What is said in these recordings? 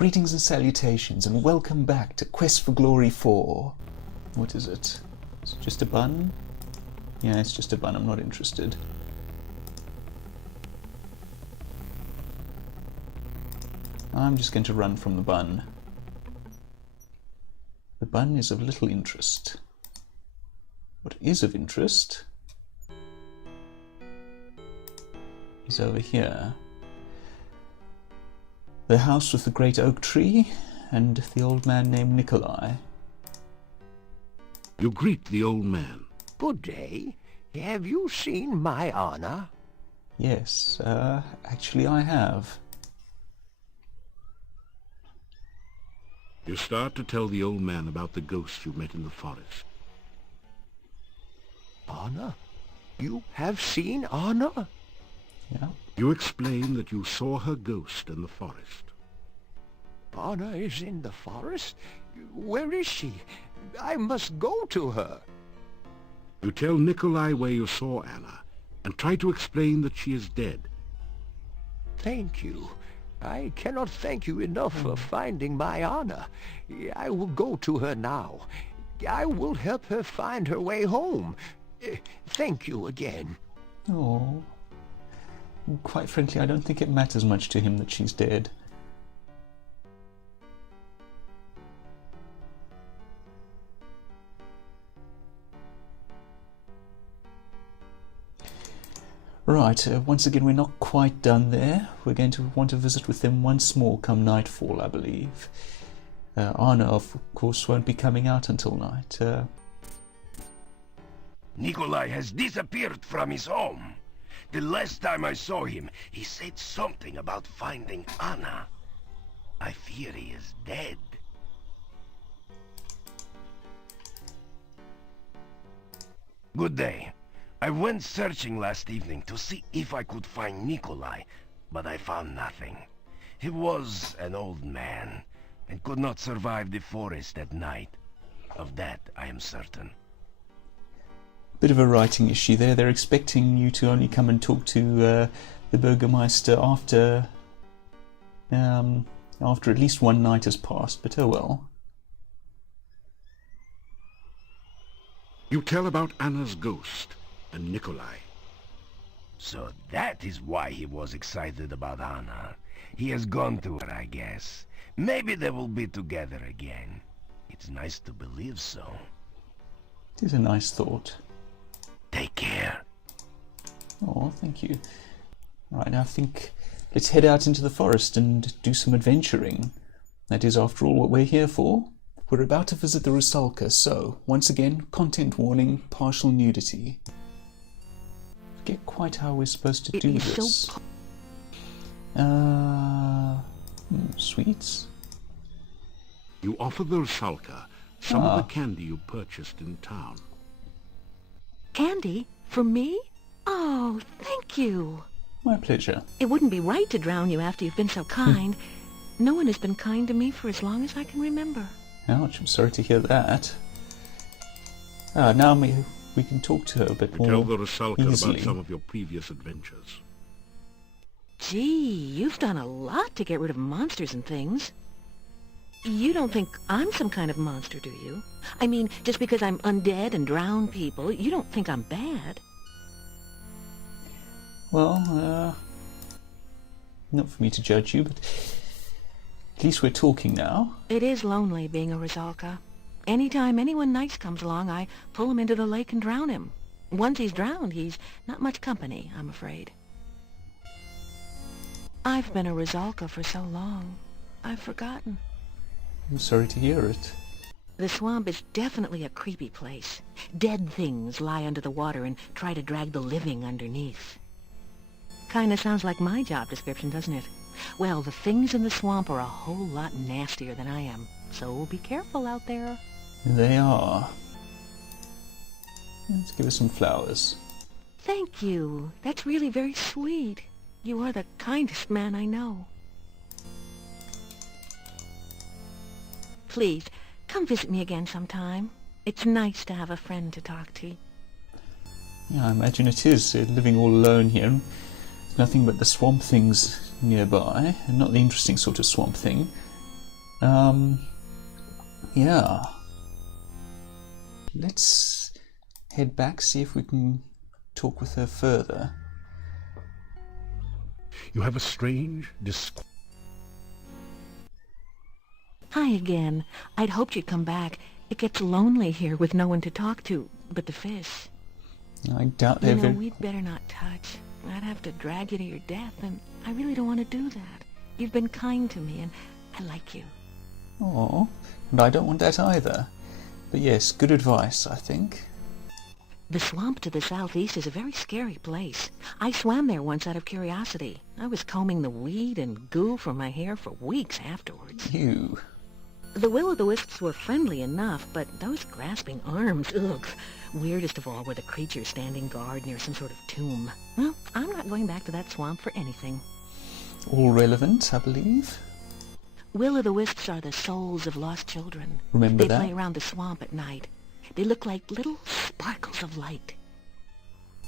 Greetings and salutations, and welcome back to Quest for Glory 4. What is it? Is it just a bun? Yeah, it's just a bun. I'm not interested. I'm just going to run from the bun. The bun is of little interest. What is of interest is over here. The house with the great oak tree and the old man named Nikolai. You greet the old man. Good day. Have you seen my Anna? Yes, actually I have. You start to tell the old man about the ghost you met in the forest. Anna? You have seen Anna? Yeah. You explain that you saw her ghost in the forest. Anna is in the forest? Where is she? I must go to her. You tell Nikolai where you saw Anna, and try to explain that she is dead. Thank you. I cannot thank you enough for finding my Anna. I will go to her now. I will help her find her way home. Thank you again. Oh. Quite frankly, I don't think it matters much to him that she's dead. Right, once again we're not quite done there. We're going to want to visit with them once more come nightfall, I believe. Anna, of course, won't be coming out until night. Nikolai has disappeared from his home. The last time I saw him, he said something about finding Anna. I fear he is dead. Good day. I went searching last evening to see if I could find Nikolai, but I found nothing. He was an old man, and could not survive the forest at night. Of that I am certain. Bit of a writing issue there. They're expecting you to only come and talk to the Burgermeister after at least one night has passed, but oh well. You tell about Anna's ghost and Nikolai. So that is why he was excited about Anna. He has gone to her, I guess. Maybe they will be together again. It's nice to believe so. It is a nice thought. Take care. Oh, thank you. Right, now I think let's head out into the forest and do some adventuring. That is, after all, what we're here for. We're about to visit the Rusalka, so, once again, content warning, partial nudity. Forget quite how we're supposed to do this. Sweets? You offer the Rusalka some of the candy you purchased in town. Candy? For me? Oh, thank you. My pleasure. It wouldn't be right to drown you after you've been so kind. No one has been kind to me for as long as I can remember. Ouch, I'm sorry to hear that. Now we can talk to her a bit more Tell the Rusalka easily. about some of your previous adventures. Gee, you've done a lot to get rid of monsters and things. You don't think I'm some kind of monster, do you? I mean, just because I'm undead and drown people, you don't think I'm bad? Well, not for me to judge you, but at least we're talking now. It is lonely being a Rusalka. Anytime anyone nice comes along, I pull him into the lake and drown him. Once he's drowned, he's not much company, I'm afraid. I've been a Rusalka for so long, I've forgotten. I'm sorry to hear it. The swamp is definitely a creepy place. Dead things lie under the water and try to drag the living underneath. Kinda sounds like my job description, doesn't it? Well, the things in the swamp are a whole lot nastier than I am, so be careful out there. They are. Let's give her some flowers. Thank you. That's really very sweet. You are the kindest man I know. Please, come visit me again sometime. It's nice to have a friend to talk to. Yeah, I imagine it is, living all alone here. Nothing but the swamp things nearby, and not the interesting sort of swamp thing. Yeah. Let's head back, see if we can talk with her further. You have a strange, Hi again. I'd hoped you'd come back. It gets lonely here with no one to talk to but the fish. I doubt You they're know, we'd better not touch. I'd have to drag you to your death, and I really don't want to do that. You've been kind to me, and I like you. Oh, and I don't want that either. But yes, good advice, I think. The swamp to the southeast is a very scary place. I swam there once out of curiosity. I was combing the weed and goo from my hair for weeks afterwards. You. The will-o'-the-wisps were friendly enough, but those grasping arms, ugh. Weirdest of all were the creatures standing guard near some sort of tomb. Well, I'm not going back to that swamp for anything. All relevant, I believe. Will-o'-the-wisps are the souls of lost children. Remember that? They play around the swamp at night. They look like little sparkles of light.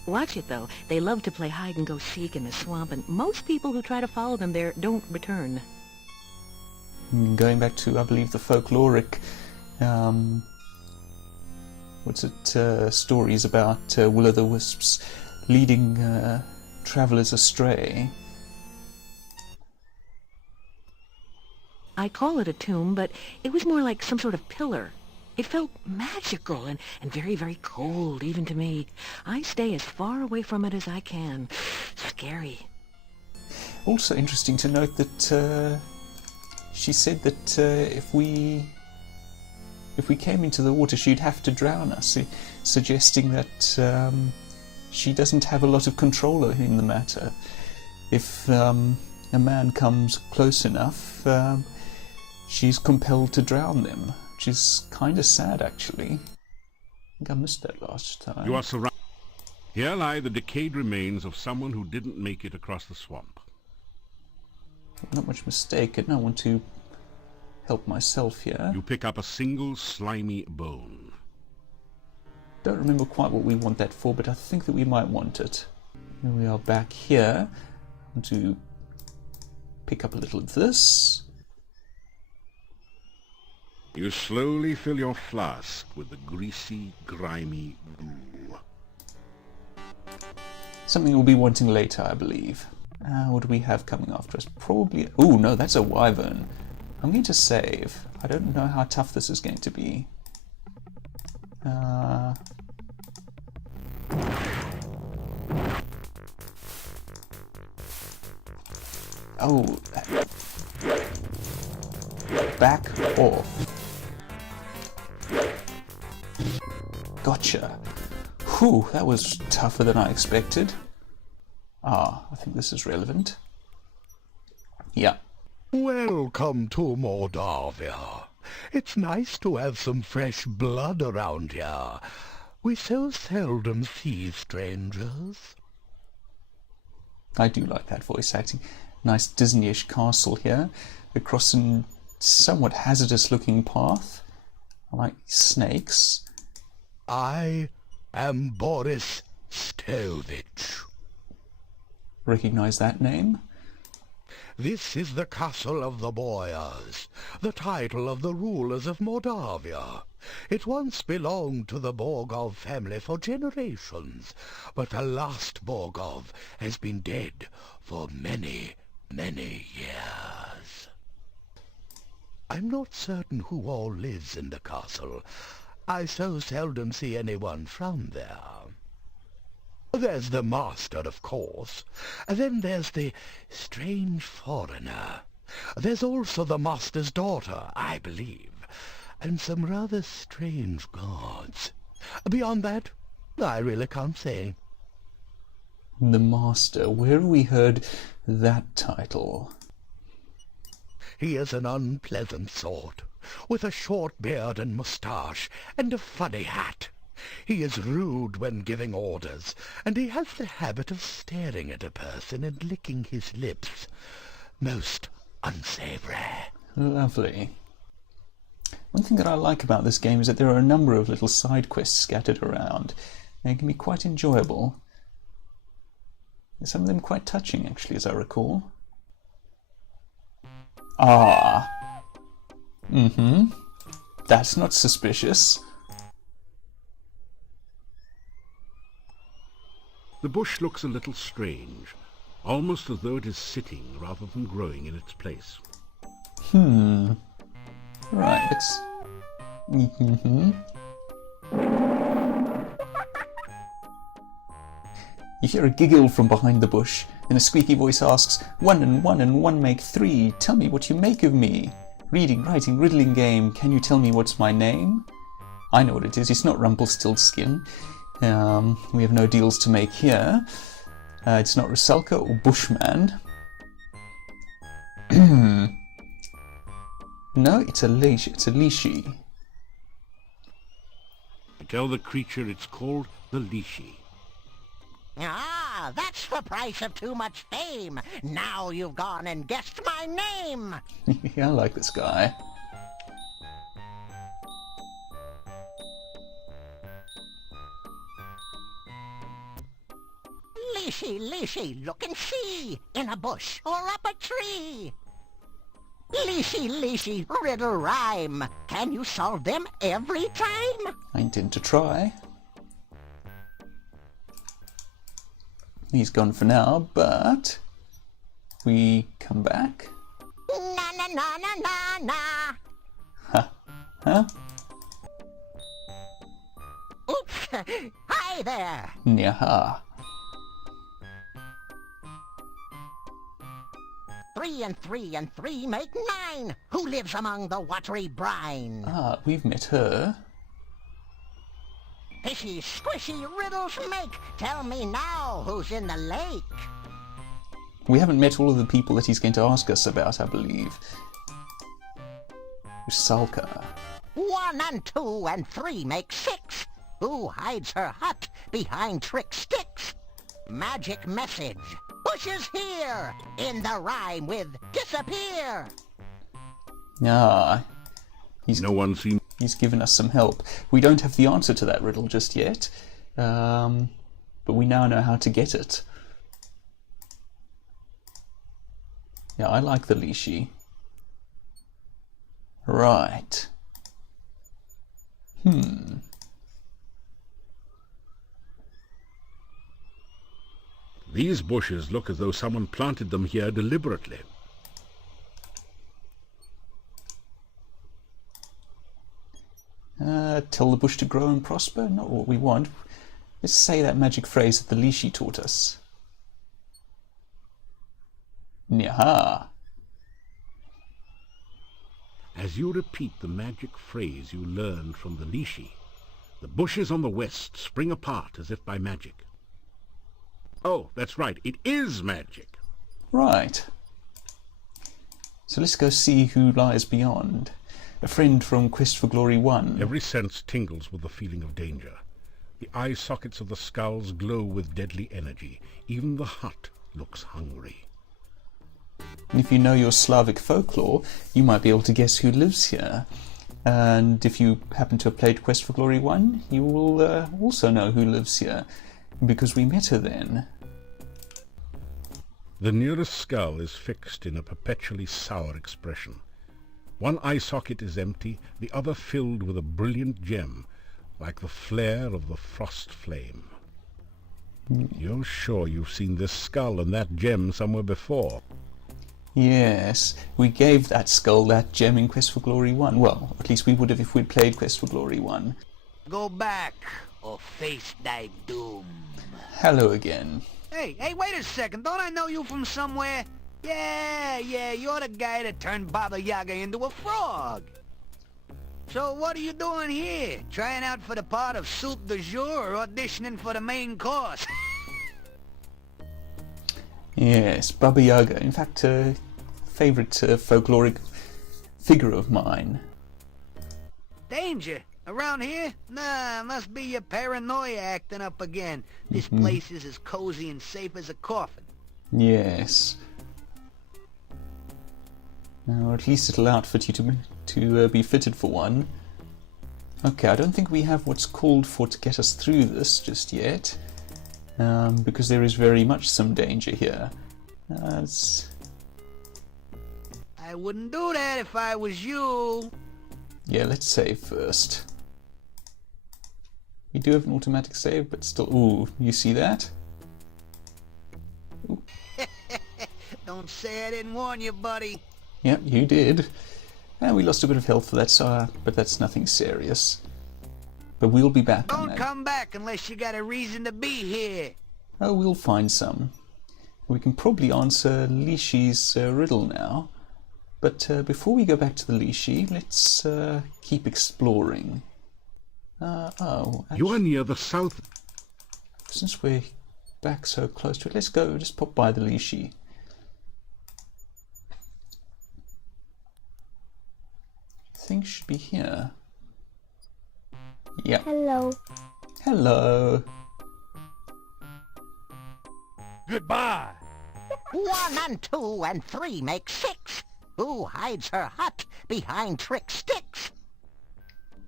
Watch it, though. They love to play hide-and-go-seek in the swamp, and most people who try to follow them there don't return. Going back to, I believe, the folkloric, stories about will-o'-the-wisps leading travellers astray. I call it a tomb, but it was more like some sort of pillar. It felt magical and very, very cold, even to me. I stay as far away from it as I can. Scary. Also interesting to note that she said that if we came into the water, she'd have to drown us, suggesting that she doesn't have a lot of control in the matter. If a man comes close enough, she's compelled to drown them, which is kind of sad, actually. I think I missed that last time. You are surrounded. Here lie the decayed remains of someone who didn't make it across the swamp. Not much mistaken. I want to help myself here. You pick up a single slimy bone. Don't remember quite what we want that for, but I think that we might want it. Here we are back here. I want to pick up a little of this. You slowly fill your flask with the greasy, grimy goo. Something we'll be wanting later, I believe. What do we have coming after us? Probably... Oh, no, that's a wyvern. I'm going to save. I don't know how tough this is going to be. Oh. Back off. Gotcha. Whew, that was tougher than I expected. I think this is relevant. Yeah. Welcome to Moldavia. It's nice to have some fresh blood around here. We so seldom see strangers. I do like that voice acting. Nice Disney-ish castle here, across a somewhat hazardous-looking path. I like snakes. I am Boris Stovich. Recognize that name? This is the castle of the Boyars, the title of the rulers of Moldavia. It once belonged to the Borgov family for generations, but the last Borgov has been dead for many, many years. I'm not certain who all lives in the castle. I so seldom see anyone from there. There's the master, of course. Then there's the strange foreigner. There's also the master's daughter, I believe, and some rather strange guards. Beyond that, I really can't say. The master. Where have we heard that title? He is an unpleasant sort, with a short beard and moustache, and a funny hat. He is rude when giving orders, and he has the habit of staring at a person and licking his lips. Most unsavory. Lovely. One thing that I like about this game is that there are a number of little side quests scattered around. They can be quite enjoyable. Some of them quite touching, actually, as I recall. Mm-hmm. That's not suspicious. The bush looks a little strange, almost as though it is sitting rather than growing in its place. Right, let's... You hear a giggle from behind the bush, and a squeaky voice asks, "One and one make 3. Tell me what you make of me. Reading, writing, riddling game. Can you tell me what's my name?" I know what it is. It's not Rumpelstiltskin. We have no deals to make here. It's not Rusalka or Bushman. No, it's a leash. It's a leashy. Tell the creature it's called the Leashy. Ah, that's the price of too much fame. Now you've gone and guessed my name. Yeah, I like this guy. Leashy, leashy, look and see, in a bush or up a tree. Leashy, leashy, riddle rhyme. Can you solve them every time? I intend to try. He's gone for now, but we come back. Na na na na na na. Huh? Oops! Hi there. Nyaha. 3 and 3 and 3 make 9. Who lives among the watery brine? Ah, we've met her. Fishy, squishy riddles make. Tell me now who's in the lake. We haven't met all of the people that he's going to ask us about, I believe. Rusalka. 1 and 2 and 3 make 6. Who hides her hut behind trick sticks? Magic message. Bushes here. In the rhyme with disappear. Ah, No one seems... he's given us some help. We don't have the answer to that riddle just yet, but we now know how to get it. Yeah, I like the leashy. Right. These bushes look as though someone planted them here deliberately. Tell the bush to grow and prosper? Not what we want. Let's say that magic phrase that the leashy taught us. Nyaha. As you repeat the magic phrase you learned from the Leashy, the bushes on the west spring apart as if by magic. Oh, that's right, it is magic. Right. So let's go see who lies beyond. A friend from Quest for Glory 1. Every sense tingles with the feeling of danger. The eye sockets of the skulls glow with deadly energy. Even the hut looks hungry. And if you know your Slavic folklore, you might be able to guess who lives here. And if you happen to have played Quest for Glory 1, you will also know who lives here, because we met her then. The nearest skull is fixed in a perpetually sour expression. One eye socket is empty, the other filled with a brilliant gem, like the flare of the frost flame. You're sure you've seen this skull and that gem somewhere before? Yes, we gave that skull that gem in Quest for Glory 1. Well, at least we would have if we'd played Quest for Glory 1. Go back, or face thy doom. Hello again. Hey, wait a second. Don't I know you from somewhere? Yeah, you're the guy that turned Baba Yaga into a frog. So what are you doing here? Trying out for the part of soup du jour or auditioning for the main course? Yes, Baba Yaga. In fact, a favourite folkloric figure of mine. Danger? Around here? Nah, must be your paranoia acting up again. This place is as cozy and safe as a coffin. Yes. Or at least it'll outfit you to be fitted for one. Okay, I don't think we have what's called for to get us through this just yet, because there is very much some danger here. I I wouldn't do that if I was you. Yeah, let's save first. We do have an automatic save, but still... Ooh, you see that? Ooh. Don't say I didn't warn you, buddy. Yep, you did. And we lost a bit of health for that, so, but that's nothing serious. But we'll be back on Don't that. come back unless you got a reason to be here. Oh, we'll find some. We can probably answer Lishi's riddle now. But before we go back to the Lishi, let's keep exploring. You are near the south. Since we're back so close to it, let's go, just pop by the Lishi. I think it should be here. Yeah. Hello. Hello. Goodbye. 1 and 2 and 3 make 6. Who hides her hut behind trick sticks?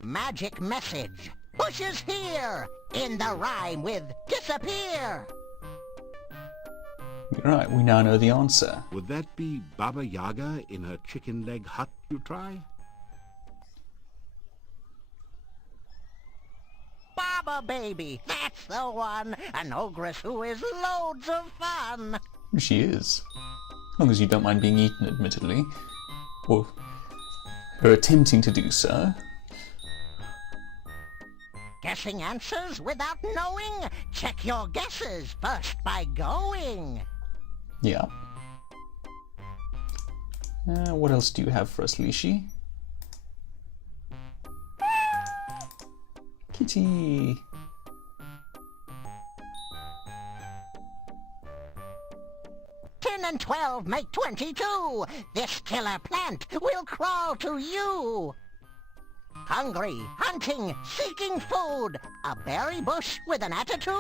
Magic message. Bushes here. In the rhyme with disappear. Right, we now know the answer. Would that be Baba Yaga in her chicken leg hut you try? Baba baby, that's the one. An ogress who is loads of fun. She is. As long as you don't mind being eaten, admittedly. Or her attempting to do so. Guessing answers without knowing? Check your guesses first by going. Yeah. What else do you have for us, Lishi? Kitty! 10 and 12 make 22. This killer plant will crawl to you. Hungry, hunting, seeking food. A berry bush with an attitude?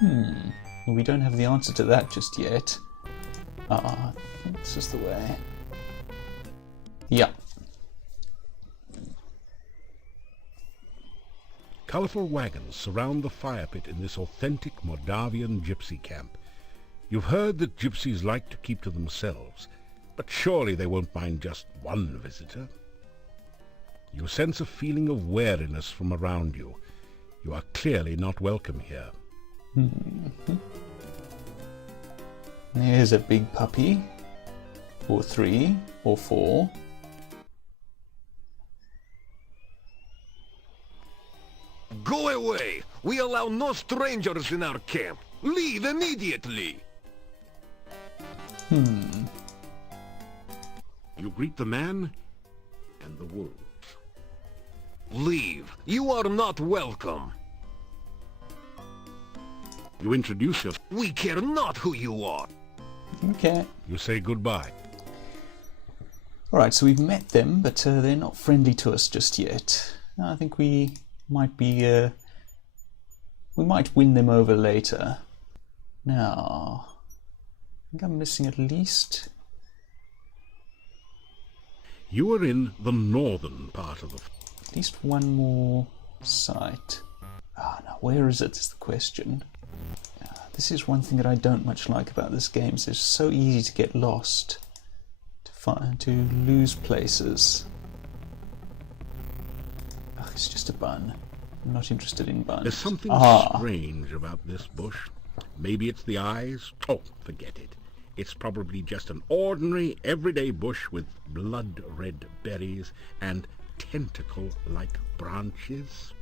Well, we don't have the answer to that just yet. I think this is the way. Yeah. Colourful wagons surround the fire pit in this authentic Moldavian gypsy camp. You've heard that gypsies like to keep to themselves, but surely they won't mind just one visitor. You sense a feeling of wariness from around you. You are clearly not welcome here. There's a big puppy. Or 3, or 4. Go away! We allow no strangers in our camp. Leave immediately! You greet the man and the wolves. Leave. You are not welcome. You introduce yourself. We care not who you are. Okay. You say goodbye. Alright, so we've met them, but they're not friendly to us just yet. I think we might be... we might win them over later. Now... I think I'm missing at least... You are in the northern part of the... at least one more site. Now where is it is the question. This is one thing that I don't much like about this game. It's so easy to get lost. To lose places. It's just a bun. I'm not interested in buns. There's something strange about this bush. Maybe it's the eyes. Oh, forget it. It's probably just an ordinary, everyday bush with blood-red berries and tentacle-like branches.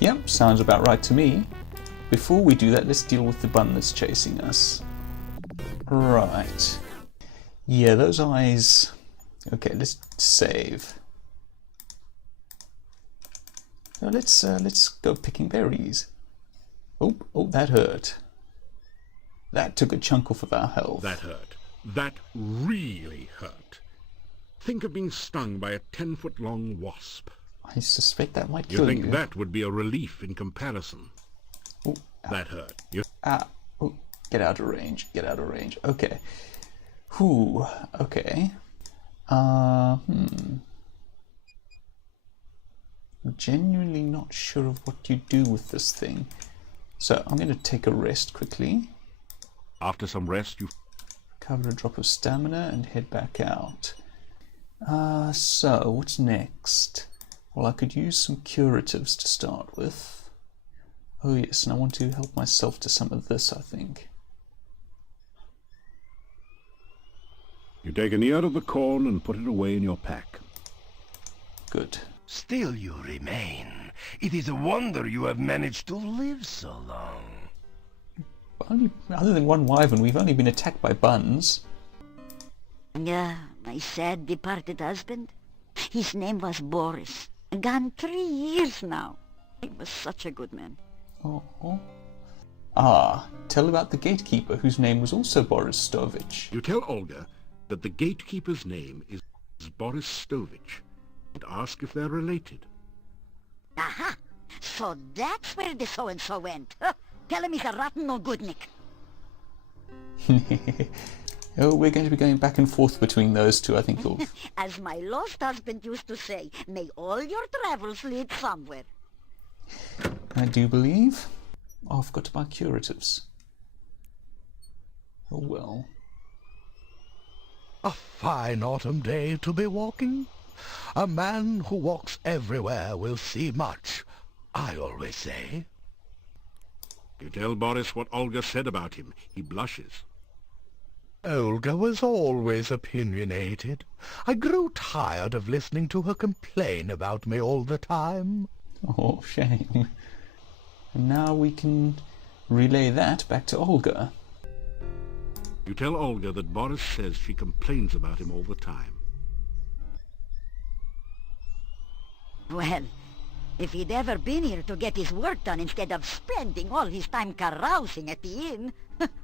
Yep, sounds about right to me. Before we do that, let's deal with the bun that's chasing us. Right. Yeah, those eyes... Okay, let's save. Now let's go picking berries. Oh, that hurt. That took a chunk off of our health. That hurt. That really hurt. Think of being stung by a 10-foot-long wasp. I suspect that might You kill think you. that would be a relief in comparison. Oh, That hurt. oh, get out of range. Get out of range. Okay. Whew. Okay. I'm genuinely not sure of what you do with this thing. So I'm going to take a rest quickly. After some rest, you... recover a drop of stamina and head back out. So, what's next? Well, I could use some curatives to start with. Oh yes, and I want to help myself to some of this, I think. You take an ear of the corn and put it away in your pack. Good. Still you remain. It is a wonder you have managed to live so long. Only, other than one wyvern, we've only been attacked by buns. My sad departed husband. His name was Boris. Gone 3 years now. He was such a good man. Oh. Ah, tell about the gatekeeper, whose name was also Boris Stovich. You tell Olga that the gatekeeper's name is Boris Stovich, and ask if they're related. Aha! So that's where the so-and-so went. Tell him he's a rotten no goodnik. Oh, we're going to be going back and forth between those two, I think you'll... As my lost husband used to say, may all your travels lead somewhere. I do believe. Oh, I forgot to buy curatives. Oh well. A fine autumn day to be walking. A man who walks everywhere will see much, I always say. You tell Boris what Olga said about him. He blushes. Olga was always opinionated. I grew tired of listening to her complain about me all the time. Oh, shame. And now we can relay that back to Olga. You tell Olga that Boris says she complains about him all the time. Well, if he'd ever been here to get his work done instead of spending all his time carousing at the inn,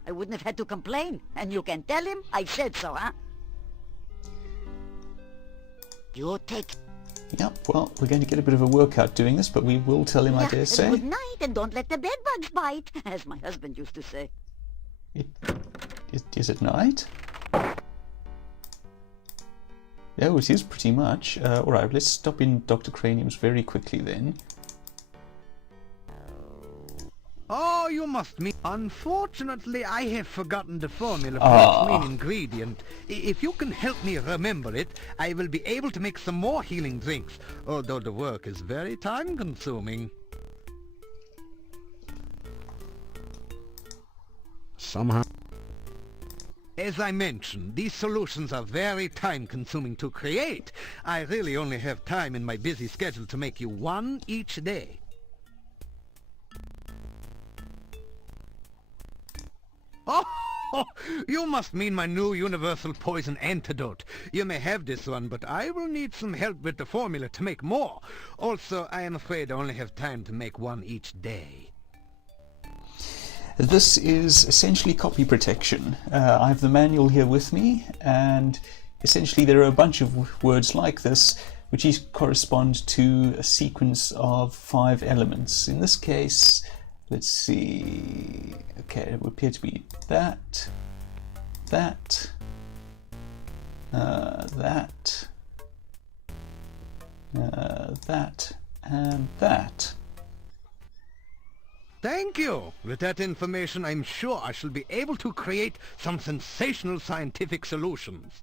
I wouldn't have had to complain. And you can tell him I said so, huh? You take... Yep, well, we're going to get a bit of a workout doing this, but we will tell him, I dare say. Good night, and don't let the bedbugs bite, as my husband used to say. Is it night? Oh, it is pretty much. Alright, let's stop in Dr. Cranium's very quickly then. Oh, you must mean... Unfortunately, I have forgotten the formula for its main ingredient. If you can help me remember it, I will be able to make some more healing drinks, although the work is very time-consuming. Somehow... As I mentioned, these solutions are very time-consuming to create. I really only have time in my busy schedule to make you one each day. Oh, you must mean my new universal poison antidote. You may have this one, but I will need some help with the formula to make more. Also, I am afraid I only have time to make one each day. This is essentially copy protection. I have the manual here with me, and essentially there are a bunch of words like this which each correspond to a sequence of 5 elements. In this case, let's see, okay, it would appear to be that, that, that, and that. Thank you. With that information, I'm sure I shall be able to create some sensational scientific solutions.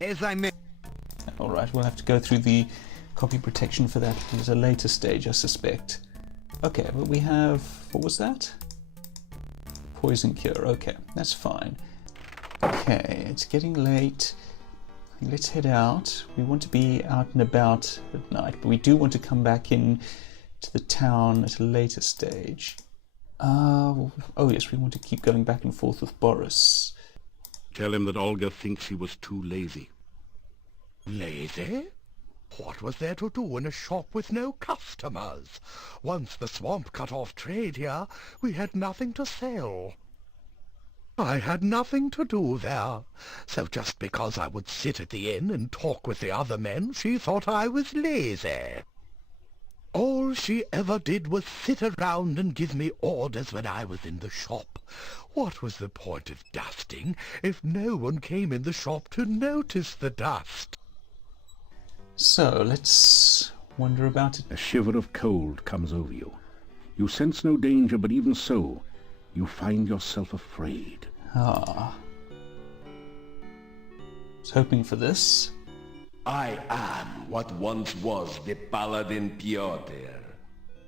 As I mentioned... Alright, we'll have to go through the copy protection for that at a later stage, I suspect. Okay, but we have... what was that? Poison cure. Okay, that's fine. Okay, it's getting late. Let's head out. We want to be out and about at night, but we do want to come back in to the town at a later stage. Oh yes, we want to keep going back and forth with Boris. Tell him that Olga thinks he was too lazy. Lazy? What was there to do in a shop with no customers? Once the swamp cut off trade here, we had nothing to sell. I had nothing to do there, so just because I would sit at the inn and talk with the other men, she thought I was lazy. All she ever did was sit around and give me orders when I was in the shop. What was the point of dusting if no one came in the shop to notice the dust? So, let's wonder about it. A shiver of cold comes over you. You sense no danger, but even so, you find yourself afraid. was hoping for this. I am what once was the paladin Piotr.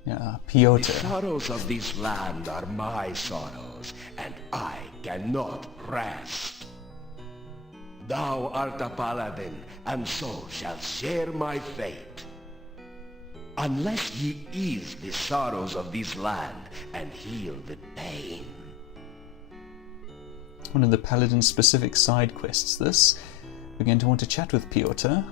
Yeah, The Piotr. sorrows of this land are my sorrows, and I cannot rest. Thou art a paladin, and so shall share my fate. Unless ye ease the sorrows of this land and heal the pain. One of the paladin's specific side quests, this. Began to want to chat with Piotr.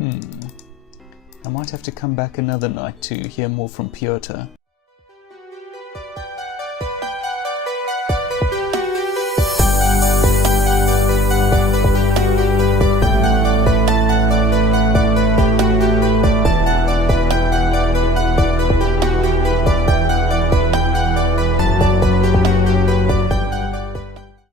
I might have to come back another night to hear more from Piotr.